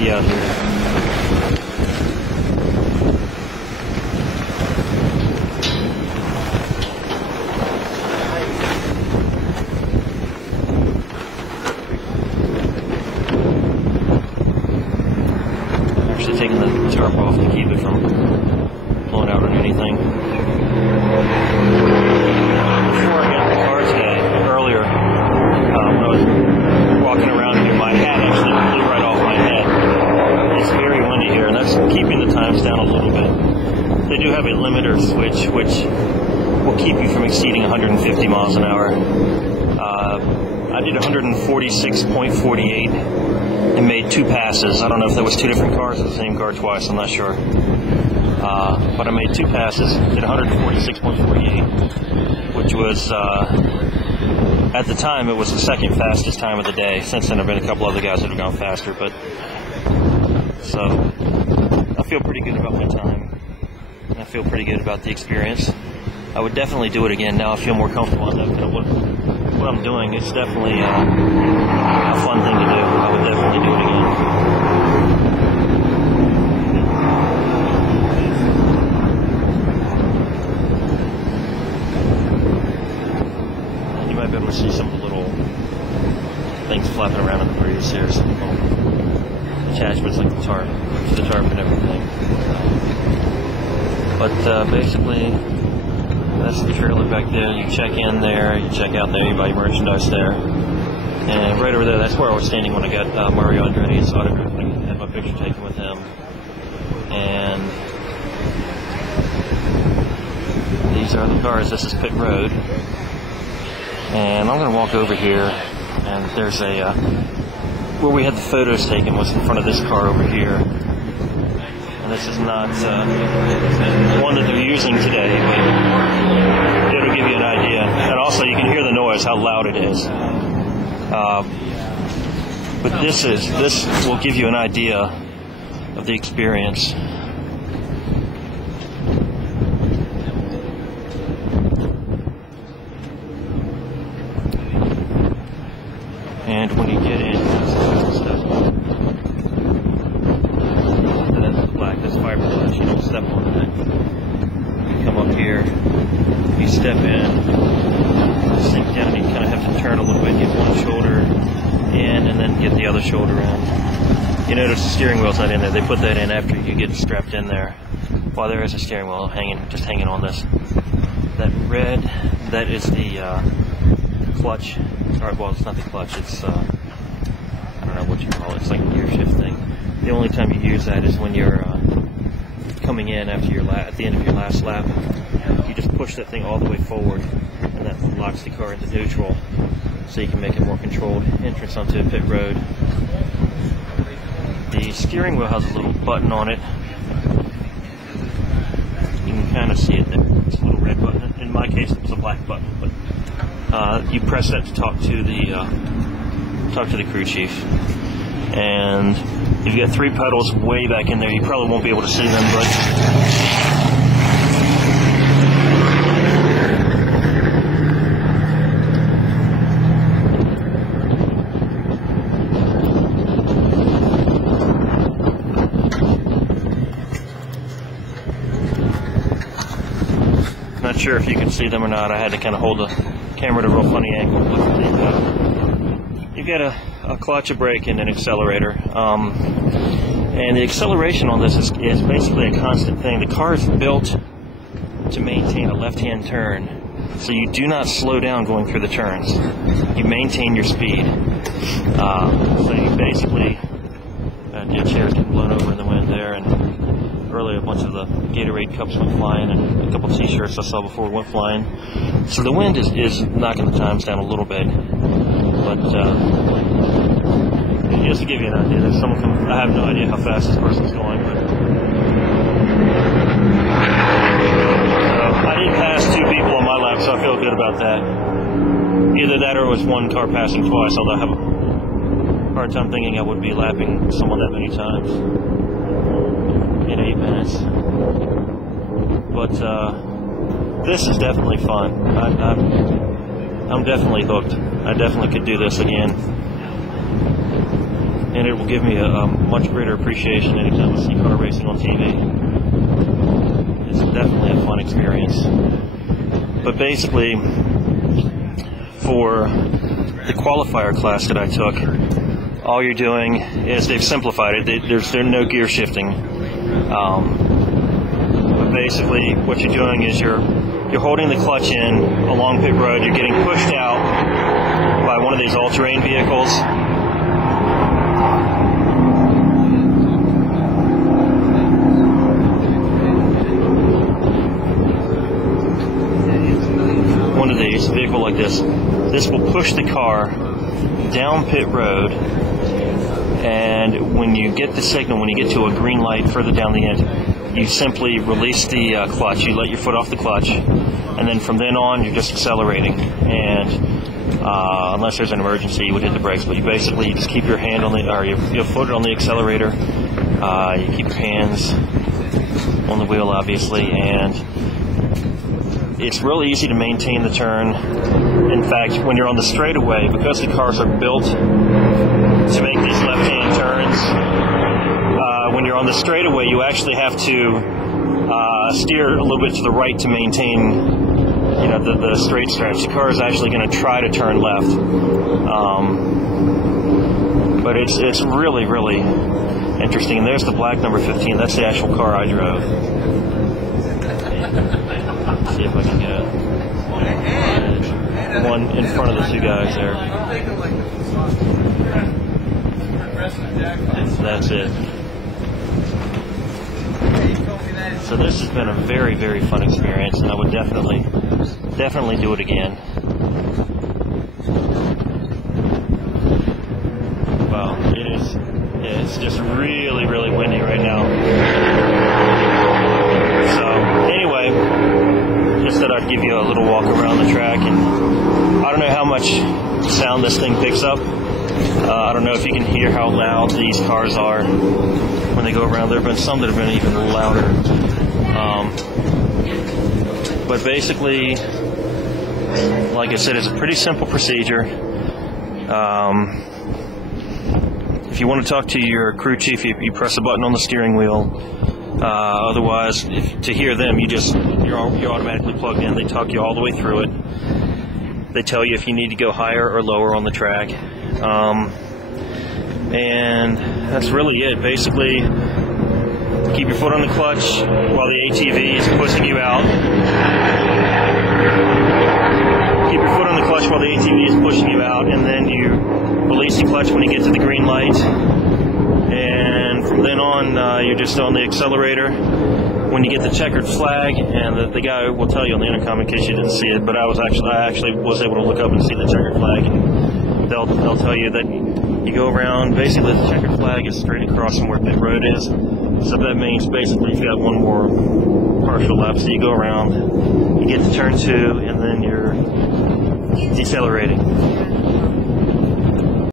windy out here. Actually taking the tarp off to keep it from blowing out on anything. Before I got in the car today, earlier, when I was walking around here, my hat actually blew right off my head. It's very windy here, and that's keeping the times down a little bit. They do have a limiter switch, which will keep you from exceeding 150 miles an hour. I did 146.48 and made 2 passes. I don't know if there was 2 different cars or the same car twice, I'm not sure. But I made 2 passes, did 146.48, which was, at the time, it was the second fastest time of the day. Since then, there have been a couple other guys that have gone faster, but, so, I feel pretty good about my time. I feel pretty good about the experience. I would definitely do it again. Now I feel more comfortable enough that what I'm doing. It's definitely a fun thing to do. I would definitely do it again. You might be able to see some of the little things flapping around in the breeze here. Some little attachments like the tarp and everything. But basically, that's the trailer back there. You check in there, you check out there, you buy your merchandise there. And right over there, that's where I was standing when I got Mario Andretti's autograph. I had my picture taken with him. And these are the cars. This is pit road. And I'm going to walk over here, and there's a, where we had the photos taken was in front of this car over here. And this is not one that they're using today, but it'll give you an idea. And also you can hear the noise, how loud it is. But this will give you an idea of the experience. And when you get in, that's fiberglass, you don't step on that. You come up here, you step in, sink down, you kind of have to turn a little bit, get one shoulder in and then get the other shoulder in. You notice the steering wheel's not in there. They put that in after you get strapped in there. While there is a steering wheel just hanging on this. That red, that is the clutch. Or, well, it's not the clutch, it's, I don't know what you call it. It's like a gear shift thing. The only time you use that is when you're coming in after at the end of your last lap. You just push that thing all the way forward, and that locks the car into neutral, so you can make a more controlled entrance onto a pit road. The steering wheel has a little button on it. You can kind of see it there. It's a little red button. In my case, it was a black button, but you press that to talk to the crew chief. And you've got 3 pedals way back in there. You probably won't be able to see them, but not sure if you can see them or not. I had to kind of hold the camera at a real funny angle. You've got a clutch, a brake, and an accelerator. And the acceleration on this is basically a constant thing. The car is built to maintain a left-hand turn, so you do not slow down going through the turns. You maintain your speed. So you basically, your chair's getting blown over in the wind there, and earlier a bunch of the Gatorade cups went flying, and a couple of t-shirts I saw before went flying. So the wind is knocking the times down a little bit. But just to give you an idea, there's someone coming. I have no idea how fast this person's going, but I did pass 2 people on my lap, so I feel good about that. Either that or it was one car passing twice, although I have a hard time thinking I would be lapping someone that many times in 8 minutes. But this is definitely fun. I'm definitely hooked. I definitely could do this again. and it will give me a much greater appreciation anytime I see car racing on TV. It's definitely a fun experience. But basically, for the qualifier class that I took, all you're doing is, they've simplified it. There's no gear shifting. But basically, what you're doing is you're holding the clutch in along pit road. You're getting pushed out by one of these all-terrain vehicles. One of these, a vehicle like this. This will push the car down pit road, and when you get the signal, when you get to a green light further down the end, you simply release the clutch. You let your foot off the clutch, and then from then on, you're just accelerating. And unless there's an emergency, you would hit the brakes. But you just keep your hand on the, or your foot on the accelerator. You keep your hands on the wheel, obviously, and it's really easy to maintain the turn. In fact, when you're on the straightaway, because the cars are built to make these left-hand turns, when you're on the straightaway, you actually have to steer a little bit to the right to maintain, the straight stretch. The car is actually going to try to turn left, but it's really, really interesting. And there's the black number 15. That's the actual car I drove. Let's see if I can get one in front of the two guys there. That's it. So this has been a very, very fun experience, and I would definitely do it again. Wow, it's just really, really windy right now. So anyway, just thought I'd give you a little walk around the track, and I don't know how much sound this thing picks up. I don't know if you can hear how loud these cars are when they go around. There have been some that have been even louder. But basically, like I said, it's a pretty simple procedure. If you want to talk to your crew chief, you press a button on the steering wheel. Otherwise, to hear them, you're automatically plugged in. They talk you all the way through it. They tell you if you need to go higher or lower on the track. And that's really it. Basically, keep your foot on the clutch while the ATV is pushing you out. Keep your foot on the clutch while the ATV is pushing you out, and then you release the clutch when you get to the green light. And from then on, you're just on the accelerator. When you get the checkered flag, and the guy will tell you on the intercom in case you didn't see it, but I actually was able to look up and see the checkered flag, and they'll tell you that you go around. Basically, the checkered flag is straight across from where pit road is, so that means basically you've got one more partial lap. So you go around, you get to turn 2, and then you're decelerating.